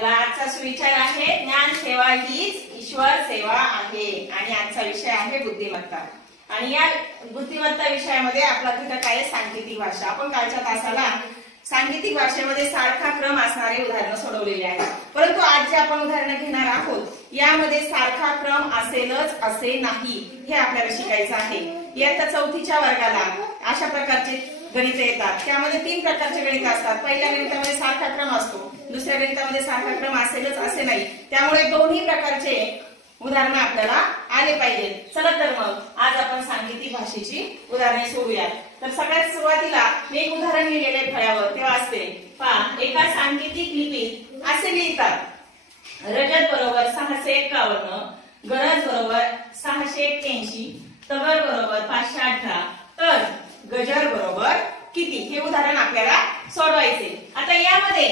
चला आजचा सुविचार आहे ज्ञान सेवा हीच ईश्वर सेवा आहे आणि आजचा विषय आहे बुद्धिमत्ता। आणि या बुद्धिमत्ता विषयामध्ये आपला घटक आहे सांकेतिक भाषा। आपण कालच्या तासाला सांकेतिक भाषेमध्ये सारखा क्रम असणारे उदाहरण सोडवलेले आहेत, परंतु आज जे आपण उदाहरण घेणार आहोत यामध्ये सारखा क्रम असेलच असे नाही हे आपल्याला शिकायचं आहे। इयत्ता चौथीच्या वर्गाला अशा प्रकारचे गणित येतात, त्यामध्ये 3 प्रकारचे गणित असतात। पहिल्या गणितामध्ये सारखा क्रम असतो, दुसऱ्या गणितामध्ये सारखा क्रम असेलच असे नाही, त्यामुळे दोन्ही प्रकारचे उदाहरण आपल्याला आले पाहिजेत। चला तर मग आज आपण सांकेतिक भाषेची उदाहरणे सोडूया। तर सगळ्यात सुरुवातीला मी एक उदाहरण लिहिलेले फळ्यावर ते वाचते पहा। एका सांकेतिक लिपीत असे लिहितात रजत बरोबर 651, गरज बरोबर 681, तगर बरोबर 518, तर गजर बरोबर किती हे उदाहरण आपल्याला सोडवायचे। आता यामध्ये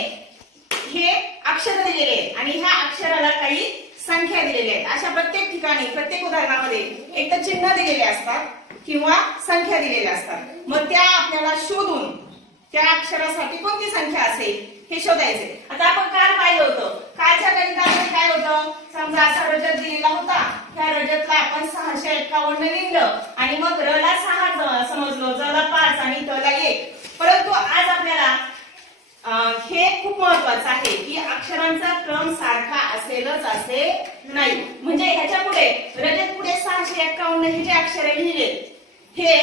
हे अक्षर दिलेले आहेत आणि ह्या अक्षराला काही संख्या दिलेल्या आहेत। अशा प्रत्येक ठिकाणी प्रत्येक उदाहरणामध्ये एक तर चिन्ह दिलेले असतात किंवा संख्या दिलेल्या असतात। मग त्या आपल्याला शोधून त्या अक्षरासाठी कोणती संख्या असेल हे शोधायचे। आता आपण काल पाहिलं होतं, कालच्या गणितामध्ये काय होतं, समजा असा रजत दिलेला होता, त्या रजतला आपण 651 लिहिलं आणि मग र ला 6 समजलो, ज ला 5 आणि त ला 1। परंतु आज आपल्याला हे खूप महत्वाचं आहे की अक्षरांचा क्रम सारखा असेलच असे नाही। म्हणजे ह्याच्या पुढे रजत पुढे 651 हे जे अक्षर लिहिले हे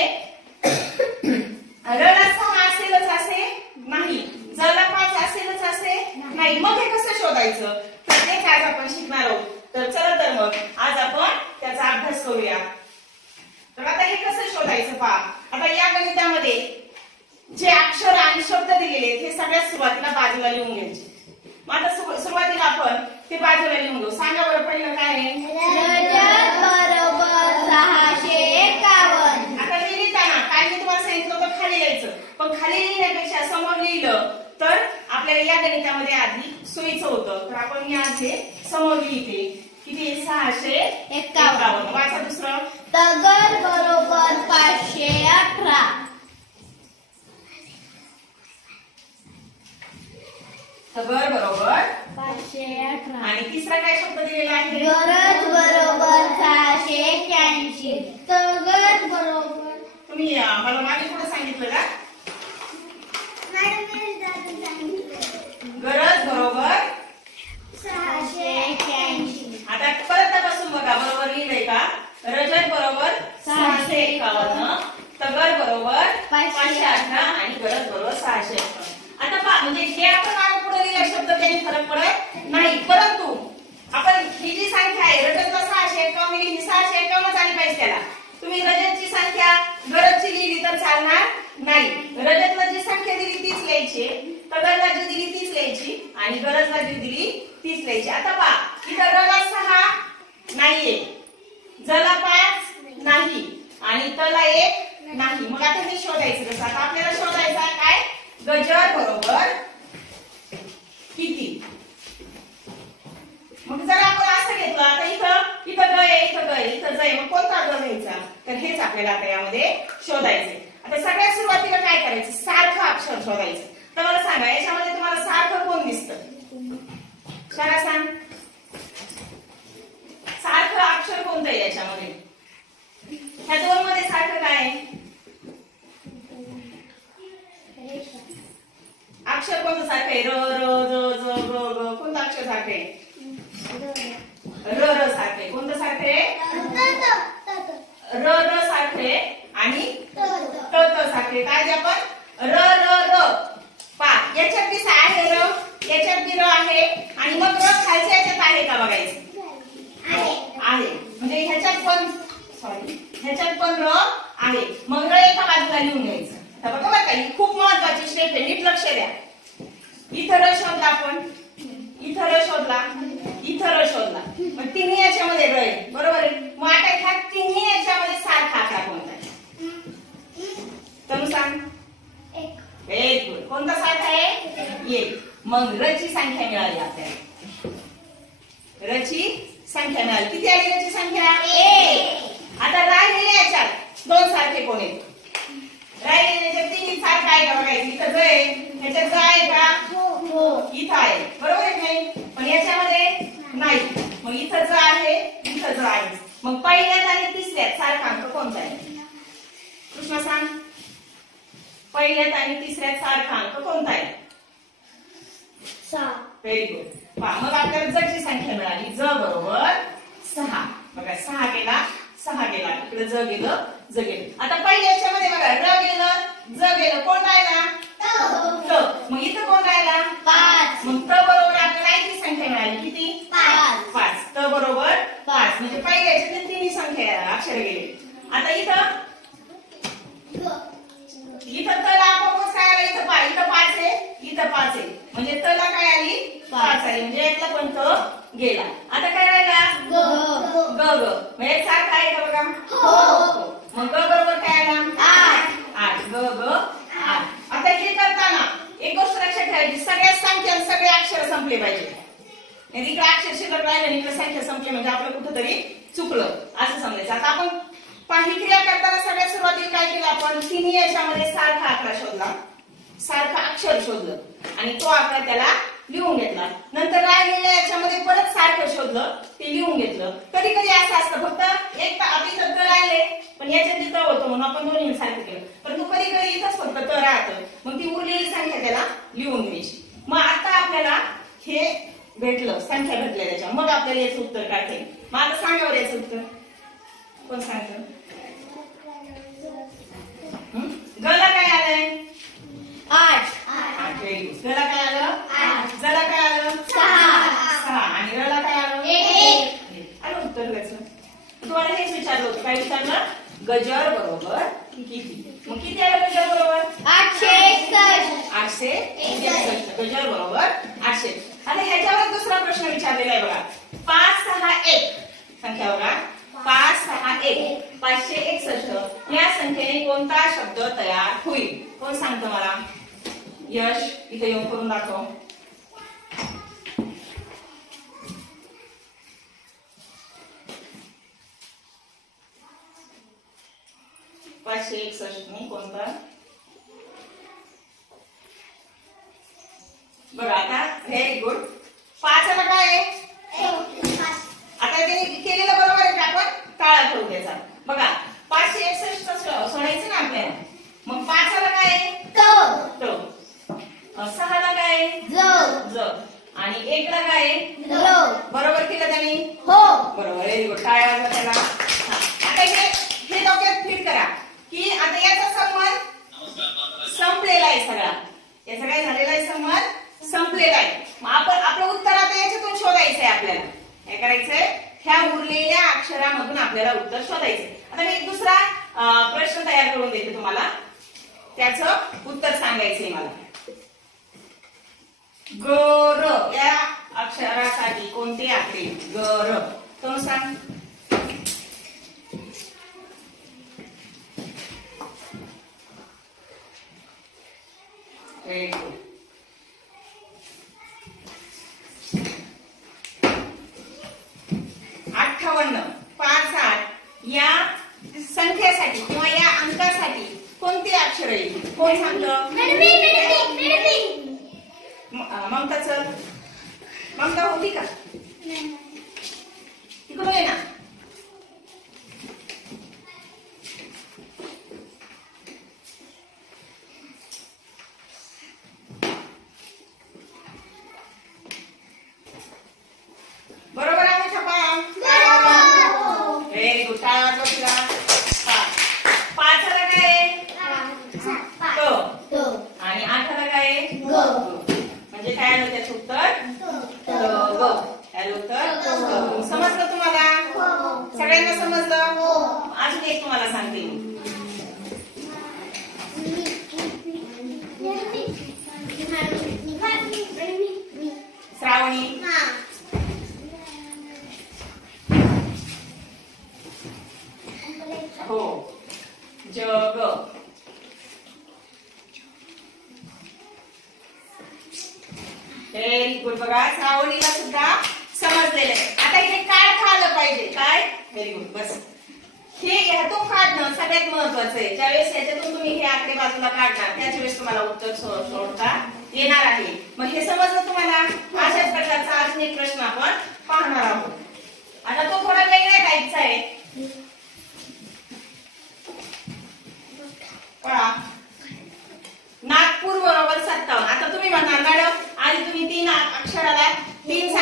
र ला 6 असेलच असे नाही, ज ला 5 असेलच असे नाही। मग हे कसं शोधायचं तर ते आज आपण शिकणार आहोत। तर चला तर मग आज आपण त्याचा अभ्यास करूया। तर आता हे कसं शोधायचं पहा। आता या गणितामध्ये जे अक्षर आणि शब्द दिलेले आहेत हे सगळ्यात सुरुवातीला बाजूला लिहून घ्यायचे। मग आता सुरुवातीला आपण ते बाजूला लिहून घेऊ। सांगा बरं पहिलं काय आहे, रजत बरोबर 651। आता लिहिताना काय मी तुम्हाला सांगितलं होतं खाली लिहायचं, पण खाली लिहिण्यापेक्षा समोर लिहिलं तर आपल्याला या गणितामध्ये आधी सोयीचं होतं। तर आपण मी आज हे समोर लिहिते किती 651। वाचा दुसरं, तगर बरोबर 518। तगर बरोबर 518 आणि तिसरा काय शब्द दिलेला आहे, गरज बरोबर 681। तगर बरोबर तुम्ही मला मागे पुढे सांगितलं का, गरज बरोबर 681। आता परत तपासून बघा बरोबर लिहिलंय का, रजत बरोबर 651, तगर बरोबर 518 आणि गरज बरोबर 651। आता पहा म्हणजे हे आपण मागे पुढे लिहिलेला शब्द काही फरक पडत नाही, परंतु आपण ही जी संख्या आहे रजतला 651 लिहिली, 651 आली पाहिजे त्याला। तुम्ही रजतची संख्या गरजची लिहिली तर चालणार नाही, रजतला जी संख्या दिली तीच लिहायची, तगरला जी दिली तीच लिहायची आणि गरजला जी दिली तीच लिहायची। आता पहा इथं र ला 6 नाहीये, ज ला 5 नाही आणि त ला 1 नाही। मग आता हे शोधायचं कसं, आता आपल्याला शोधायचं काय, गजर बरोबर किती। मग जर आपण असं घेतलं आता इथं ग आहे, इथं ग आहे, इथं ज आहे, मग कोणता ग घ्यायचा तर हेच आपल्याला आता यामध्ये शोधायचे। आता सगळ्यात सुरुवातीला काय करायचं, सारखं अक्षर शोधायचं। तर मला सांगा याच्यामध्ये तुम्हाला सारखं कोण दिसतं, शाळा सांग, सारखं अक्षर कोणतं आहे याच्यामध्ये, ह्या दोन मध्ये सारखं काय आहे, अक्षर कोणतं सारखं आहे, र र ज ज ग ग, कोणतं अक्षर सारखं आहे, र र सारखं आहे। कोणतं सारखं आहे, र र सारखं आहे आणि त त सारखे। काय आपण र र र पहा याच्यात बी आहे र, याच्यात बी र आहे आणि मग र खालच्या याच्यात आहे का बघायचं, आहे म्हणजे ह्याच्यात पण ह्याच्यात पण र आहे, मग र एका बाजूला लिहून घ्यायचं। आता बघा बरं का ही खूप महत्वाची स्टेप आहे, नीट लक्ष द्या। इथं र शोधला आपण, इथं र शोधला, इथं र शोधला, मग तिन्ही याच्यामध्ये र आहे बरोबर आहे। मग आता ह्या तिन्ही याच्यामध्ये सारखा आकार कोणता आहे, तर सांग, व्हेरी गुड, कोणता सारखा आहे, 1। मग र ची संख्या मिळाली आपल्याला, र ची संख्या मिळाली, किती आली र ची संख्या, 1। आता राहिलेल्या याच्यात 2 सारखे कोण आहेत, राहिलेल्या याच्यात 3 सारखा आहे का बघायचं, इथं ज आहे, ह्याच्यात ज आहे का, हो इथं आहे बरोबर आहे नाही, पण इथं ज आहे. मग पहिल्यात आणि तिसऱ्यात सारखा अंक कोणता आहे? कृष्णा सांग. पहिल्यात आणि तिसऱ्यात सारखा अंक कोणता आहे? 6. Very good. मग आपल्याला जची संख्या मिळाली ज बरोबर 6. बघा 6 गेला 6 गेला, इकडे ज गेलं ज गेलं. आता पहिल्या याच्यामध्ये बघा र गेलं ज गेलं, कोण राहिला? त. मग इथं कोण राहिला? 5. मग त बरोबर आपल्याला किती संख्या मिळाली? किती? 5. त बरोबर 5. म्हणजे पहिल्या याच्यात तिन्ही संख्या अक्षर गेले. आता इथं तला आपोआपच काय आलं? इथं 5 आहे, इथं 5 आहे, म्हणजे तला काय आली? 5 आली. म्हणजे यातला पण त गेला. आता काय राहिला? ग ग. म्हणजे सारखा आहे का बघा? हो. मग ग बरोबर काय आला? 8. ग ग 8. आता हे करताना एक गोष्ट लक्षात ठेवायची, सगळ्या संख्या सगळे अक्षर संपले पाहिजे. इकडे अक्षर शिल्लक राहिले आणि इकडे संख्या संपली म्हणजे आपलं कुठंतरी चुकलं असं समजायचं. आता आपण काही क्रिया करताना सगळ्यात सुरुवातीला काय केलं? आपण तिन्ही याच्यामध्ये सारखा आकडा शोधला, सारखा अक्षर शोधलं आणि तो आकडा त्याला लिहून घेतला. नंतर राहिलेल्या याच्यामध्ये परत सारखं शोधलं, ते लिहून घेतलं. कधी कधी असं असतं फक्त एक आपली शब्द राहिले पण याच्यात जिथं होतं म्हणून आपण दोन्ही सारखं केलं, परंतु कधी कधी इथंच फक्त त राहतं, मग ती उरलेली संख्या त्याला लिहून घ्यायची. मग आता आपल्याला हे भेटलं, संख्या भेटल्या त्याच्या, मग आपल्याला याचं उत्तर काढते. मग आता सांगावर याचं उत्तर कोण सांगतं? गला काय आलंय? 8. गला काय आलं? 8. जला काय आलं? 6. आणि रला काय आलं? 1. आलं उत्तर त्याचं. तुम्हाला हेच विचारलं होतं. काय विचारलं? गजर बरोबर किती? मग किती आलं गजर बरोबर? 861. 861. गजर बरोबर 800. आता ह्याच्यावर दुसरा प्रश्न विचारलेला आहे बघा. 5 6 1 संख्या बघा. 5 6 1 561 या संख्येने कोणता शब्द तयार होईल? कोण सांगतं मला? यश इथे येऊन करून दाखव. पाचशे 61 कोणता? बघा आता व्हेरी गुड. 5 ला काय आहे? आता त्यांनी केलेलं बरोबर आहे का? आपण टाळा करू त्याचा. बघा 561 सोडायचं ना आपल्याला. मग 5 ला काय आहे? त. 6 ला काय आहे? ज. आणि 1 ला काय आहे? बरोबर केलं त्यांनी? हो. बरोबर. Very good. टाळ्या वाजवा त्याला. आता हे डोक्यात फिट करा की आता याचा संबंध संपलेला आहे सगळा. याचा काय झालेला आहे? संबंध संपलेला आहे. मग आपण आपलं उत्तर आता याच्यातून शोधायचं आहे. आपल्याला काय करायचंय? ह्या उरलेल्या अक्षरामधून आपल्याला उत्तर शोधायचंय. आता मी एक दुसरा प्रश्न तयार करून देते तुम्हाला, त्याचं उत्तर सांगायचंय मला. ग र या अक्षरासाठी कोणते आकडे? ग र कोण सांग? Very good. 58 5 8 या संख्येसाठी किंवा या अंकासाठी कोणते अक्षर येईल? कोण सांगतं? ममताचं. ममता होती का? तिकडून ये ना. बरोबर आहे छपा? Very good. टाळा वाजवा तिला. 5 ला काय आहे? त. आणि 8 ला काय आहे? म्हणजे काय आलं त्याचं उत्तर? ग. काय उत्तर? समजलं तुम्हाला? सगळ्यांना समजलं? अजून एक तुम्हाला सांगते. श्रावणी हो. जग. Very good. बघा श्रावणीला सुद्धा समजलेलं आहे. आता इथे काय खाल्लं पाहिजे? काय? Very good. बस हे ह्यातून काढणं सगळ्यात महत्वाचं आहे. ज्यावेळेस याच्यातून तुम्ही हे आकडे बाजूला काढणार त्याच वेळेस तुम्हाला उत्तर सोडता येणार आहे. मग हे समजलं तुम्हाला? अशाच प्रकारचा अजून एक प्रश्न आपण पाहणार आहोत. आता तो थोडा वेगळ्या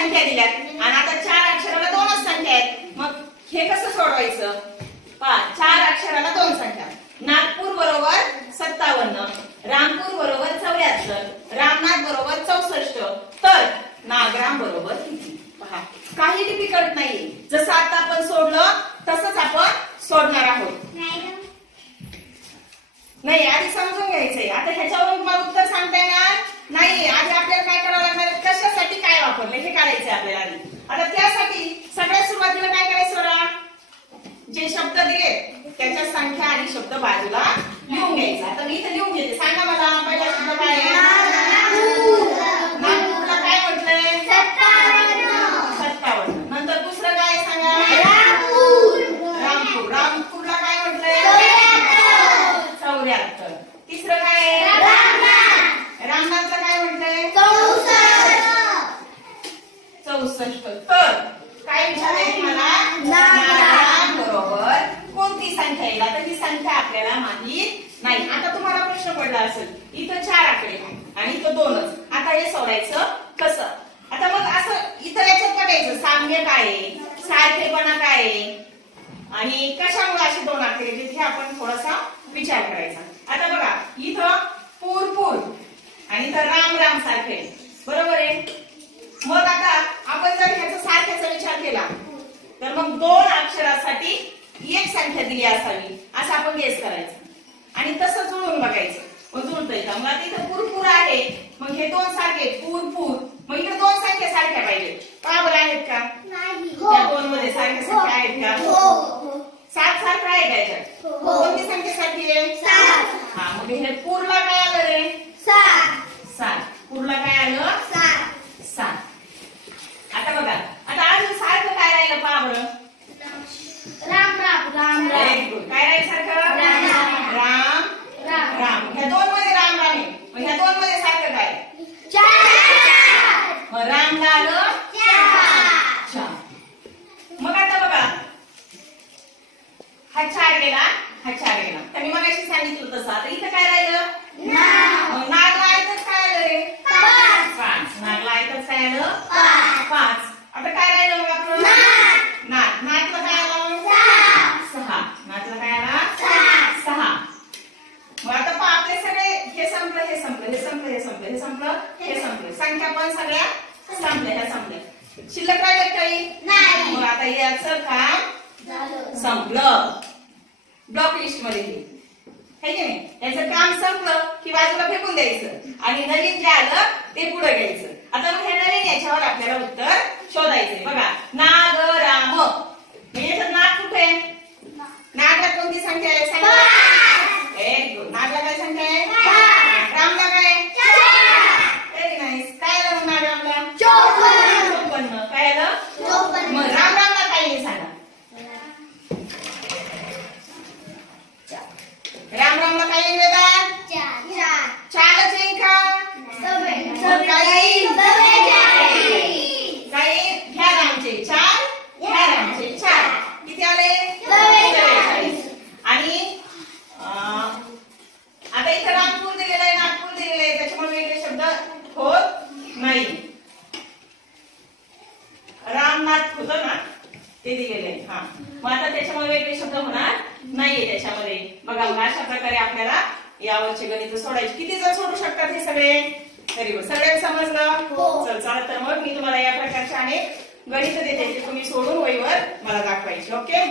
संख्या दिल्यात आणि आता 4 अक्षराला 2च संख्या आहेत, मग हे कसं सोडवायचं? पहा, 4 अक्षराला 2 संख्या. नागपूर बरोबर 57, रामपूर बरोबर 74, रामनाथ बरोबर 64, तर नागराम बरोबर किती? पहा, काही डिफिकल्ट नाहीये. जसं आता आपण सोडलं तसंच आपण सोडणार आहोत. नाही, आधी समजून घ्यायचंय. आता ह्याच्यावरून तुम्हाला उत्तर सांगता येणार नाही. आधी आपल्याला काय करावं लागणार? कशासाठी काय वापरलं हे काढायचंय आपल्याला आधी. आता त्यासाठी सगळ्यात सुरुवातीला काय करायचं बरं? जे शब्द दिले त्याच्या संख्या आणि शब्द बाजूला लिहून घ्यायचा. आता मी इथे लिहून घेते. सांगा मला पहिला शब्द काय आहे? नागपूरला काय म्हटलंय? 57. नंतर दुसरं काय सांगा? रामपूर. रामपूरला काय म्हटलंय? 74. तिसरं काय आहे? रामनाथला काय म्हटलंय? 64. तर काय विचारायचं मला? नागराम बरोबर कोणती संख्या येईल? आता ही संख्या आपल्याला माहित नाही. आता तुम्हाला प्रश्न पडला असेल, इथं 4 आकडे आणि इथं 2च. आता हे सोडायचं कसं? आता मग असं इथं याच्यात बघायचं साम्य काय आहे, सारखेपणा काय आहे आणि कशामुळे असे 2 आकडे येतील हे आपण थोडासा विचार करायचा. आता बघा, इथं पूर आणि इथं राम सारखे, बरोबर आहे. मग आता आपण जर ह्याचा सारख्याचा विचार केला तर मग 2 अक्षरासाठी एक संख्या दिली असावी असं आपण गेस करायचं आणि तसं जुळून बघायचं. मग जुळतंय का? मग आता इथं पूर आहे, मग हे 2 सारखे पूर, मग इकडे 2 संख्या सारख्या पाहिजे. बरोबर आहेत का? त्या 2 मध्ये सारख्या संख्या आहेत का? 7 सारखं आहे का याच्यात? कोणती संख्या सारखी आहे? 7. हा, मग हे पूरला काय आलं रे? 7. पूरला काय आलं? 7. आता बघा, आता अजून सारखं काय राहिलं पहा बरं. Very good. काय राहील सारखं? राम. ह्या 2 मध्ये राम आहे, मग ह्या 2 मध्ये सारखं काय? 4. मग रामला आलं 4. मग आता बघा, हा 4 गेला, हा 4 गेला. तर मी मगाशी सांगितलं तसं. आता इथं काय राहिलं? मग नागला आयतच काय आलं रे? 5. नागला आयतच काय आलं? 5. आता काय राहिलं मग आपलं? नागला काय आलं? 6. नागला काय आला? 6. मग आता पहा, आपले सगळे हे संपलं, हे संपलं, हे संपलं, हे संपलं, हे संपलं, हे संपलं. संख्या पण सगळ्या संपल्या, ह्या संपल्या. शिल्लक राहिलं काही नाही. मग आता याचं काम संपलं. ब्लॉक लिस्ट मध्ये हे की नाही, याचं काम संपलं की बाजूला फेकून द्यायचं आणि नवीन जे आलं ते पुढे घ्यायचं. आता मग हे नवीन याच्यावर आपल्याला उत्तर शोधायचंय. बघा, नागराम. याच्यात नाग कुठे? नागला कोणती संख्या आहे सांगा? Very good. नागला काय संख्या आहे? रामला काय? Very nice. काय आलं मग नागरामला? 54. काय आलं? मग रामला काय आहे सांगा? रामला काय येईल बेटा? 4च येईल का? काही ह्या रामचे 4, ह्या रामचे 4, किती आले? 44. आणि आता इथं रामपूर दिलेलं आहे, नागपूर दिलेलं आहे, त्याच्यामुळे वेगळे शब्द होत नाही. रामनाथ होतं ना, ते दिलेले आहे. हा, मग आता त्याच्यामुळे वेगळे शब्द होणार नाहीये त्याच्यामध्ये. बघा, मग अशा प्रकारे आपल्याला यावरचे गणित सोडायचे. किती जण सोडू शकतात हे सगळे? Very good. सगळ्यांना समजलं? चल, चला तर मग मी तुम्हाला या प्रकारचे अनेक गणित देते, ते तुम्ही सोडून वहीवर मला दाखवायचे. ओके.